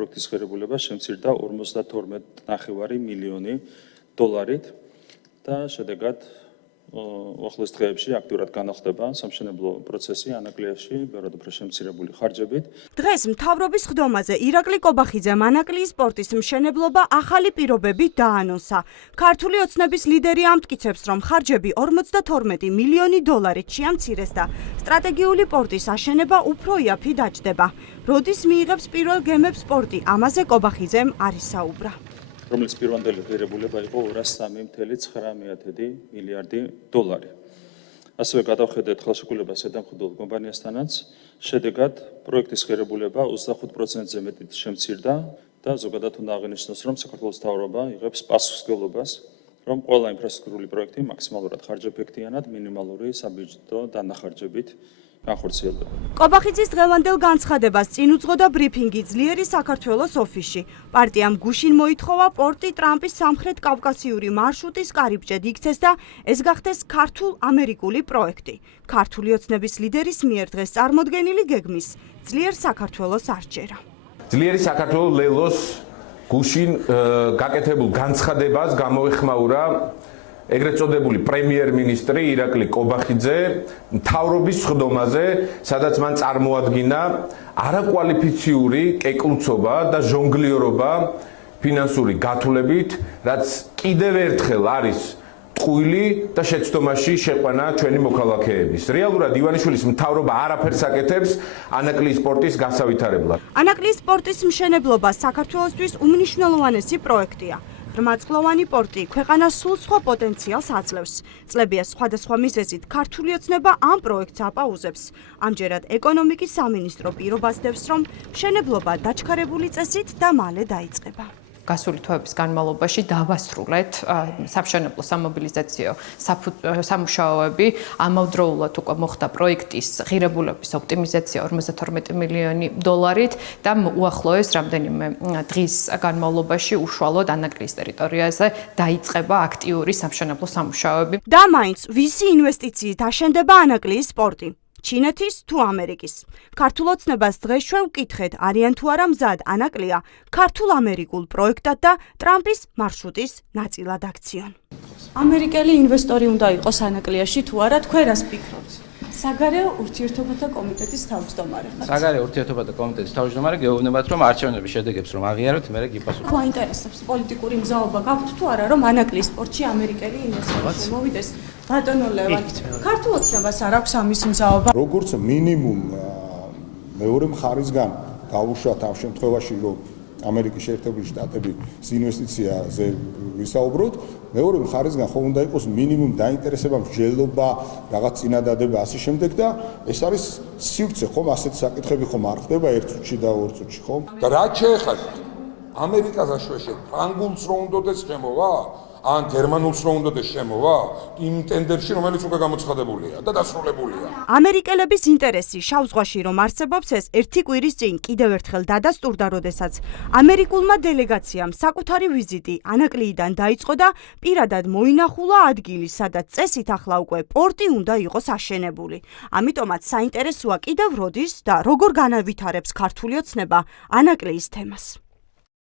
პროექტის ღირებულება შემცირდა 52.5 მილიონი დოლარით და შედეგად უახლოეს დღეებში აქტიურად განახლდება სამშენებლო პროცესი ანაკლიაში, ბევრად უფრო შემცირებული ხარჯებით. დღეს მთავრობის ხდომაზე ირაკლი კობახიძემ ანაკლიის სპორტის მშენებლობა ახალი პირობებით დაანონსა. ქართული ოცნების ლიდერი ამტკიცებს, რომ ხარჯები 52 მილიონი დოლარით შეამცირეს და სტრატეგიული პორტის აშენება უფრო იაფი დაჯდება. როდის მიიღებს პირველ გემებს სპორტი, ამაზე კობახიძემ არ ისაუბრა. Რომელიც პირვანდელი ღირებულება იყო 203.9 მილიარდი დოლარი. ასევე გადავხედეთ ხელშეკრულებას ზედამხედველ კომპანიასთანაც, შედეგად პროექტის ღირებულება 25%-ზე მეტით შემცირდა და ზოგადად უნდა აღინიშნოს, რომ საქართველოს მთავრობა იღებს პასუხისმგებლობას, რომ ყველა ინფრასტრუქტურული პროექტი მაქსიმალურად ხარჯეფექტიანად მინიმალური საბიუჯეტო დანახარჯებით განხორციელდება. კობახიძის დღევანდელ განცხადებას წინ უძღოდა ბრიფინგი ძლიერი საქართველოს ოფისში. პარტიამ გუშინ მოითხოვა პორტი ტრამპის სამხრეთ კავკასიური მარშრუტის კარიბჭედ იქცეს და ეს გახდეს ქართულ-ამერიკული პროექტი. ქართული ოცნების ლიდერის მიერ დღეს წარმოდგენილი გეგმის ძლიერ საქართველოს არჩერა. ძლიერი საქართველოს ლელოს გუშინ გაკეთებულ განცხადებას გამოეხმაურა ეგრეთ წოდებული პრემიერ-მინისტრი ირაკლი კობახიძე მთავრობის ხდომაზე, სადაც მან წარმოადგინა არაკვალიფიციური კეკლუცობა და ჟონგლიორობა ფინანსური გათვლებით, რაც კიდევ ერთხელ არის ტყუილი და შეცდომაში შეყვანა ჩვენი მოქალაქეების. რეალურად ივანიშვილის მთავრობა არაფერს აკეთებს ანაკლიის სპორტის გასავითარებლად. ანაკლიის სპორტის მშენებლობა საქართველოსთვის უმნიშვნელოვანესი პროექტია. ღრმაწყლოვანი პორტი ქვეყანას სულ სხვა პოტენციალს აძლევს. წლებია სხვადასხვა მიზეზით ქართული ოცნება ამ პროექტს აპაუზებს. ამჯერად ეკონომიკის სამინისტრო პირობას დევს, რომ მშენებლობა დაჩქარებული წესით და მალე დაიწყება. გასული თვეების განმავლობაში დავასრულეთ სამშენებლო სამობილიზაციო სამუშაოები. ამავდროულად უკვე მოხდა პროექტის ღირებულების ოპტიმიზაცია 52 მილიონი დოლარით და უახლოეს რამდენიმე დღის განმავლობაში უშუალოდ ანაკლიის ტერიტორიაზე დაიწყება აქტიური სამშენებლო სამუშაოები. და მაინც ვისი ინვესტიციით აშენდება ანაკლიის სპორტი? ჩინეთის თუ ამერიკის? ქართულ ოცნებას დღეს ჩვენ ვკითხეთ, არიან თუ არა მზად ანაკლია ქართულ-ამერიკულ პროექტად და ტრამპის მარშრუტის ნაწილად აქციონ. ამერიკელი ინვესტორი უნდა იყოს ანაკლიაში თუ არა, თქვენ რას ფიქრობთ? საგარეო ურთიერთობათა კომიტეტის თავმჯდომარე ხართ. საგარეო ურთიერთობათა კომიტეტის თავმჯდომარე გეუბნებათ, რომ არჩევნების შედეგებს რომ აღიაროთ, მე გიპასუხებთ. თქვა ინტერესებს პოლიტიკური მზაობა გაქვთ თუ არა, რომ ანაკლიის სპორტში ამერიკელი ინვესტორი შემოვიდეს? ბატონო ლევან, ქართულ ოცნებას არ აქვს ამის მზაობა? როგორც მინიმუმ მეორე მხარისგან დავუშვათ ამ შემთხვევაში, რომ ამერიკის შეერთებული შტატების ინვესტიციაზე ვისაუბროთ, მეორე მხარისგან ხომ უნდა იყოს მინიმუმ დაინტერესება, მსჯელობა, რაღაც წინადადება ასე შემდეგ და ეს არის სივრცე, ხომ ასეთი საკითხები ხომ არ ხდება ერთ წუთში და ორ წუთში, ხომ? და რაც შეეხება ამერიკას აშვეშეთ, ფრანგულს რო უნდადეს შემოვა? ან გერმანულს რო უნდადეს შემოვა იმ ტენდერში, რომელიც უკვე გამოცხადებულია და დასრულებულია. ამერიკელების ინტერესი შავ ზღვაში რომ არსებობს, ეს ერთი კვირის წინ კიდევ ერთხელ დადასტურდა, როდესაც ამერიკულმა დელეგაციამ საკუთარი ვიზიტი ანაკლიიდან დაიწყო და პირადად მოინახულა ადგილი, სადაც წესით ახლა უკვე პორტი უნდა იყოს აშენებული. ამიტომაც საინტერესოა კიდევ როდის და როგორ განავითარებს ქართული ოცნება ანაკლიის თემას.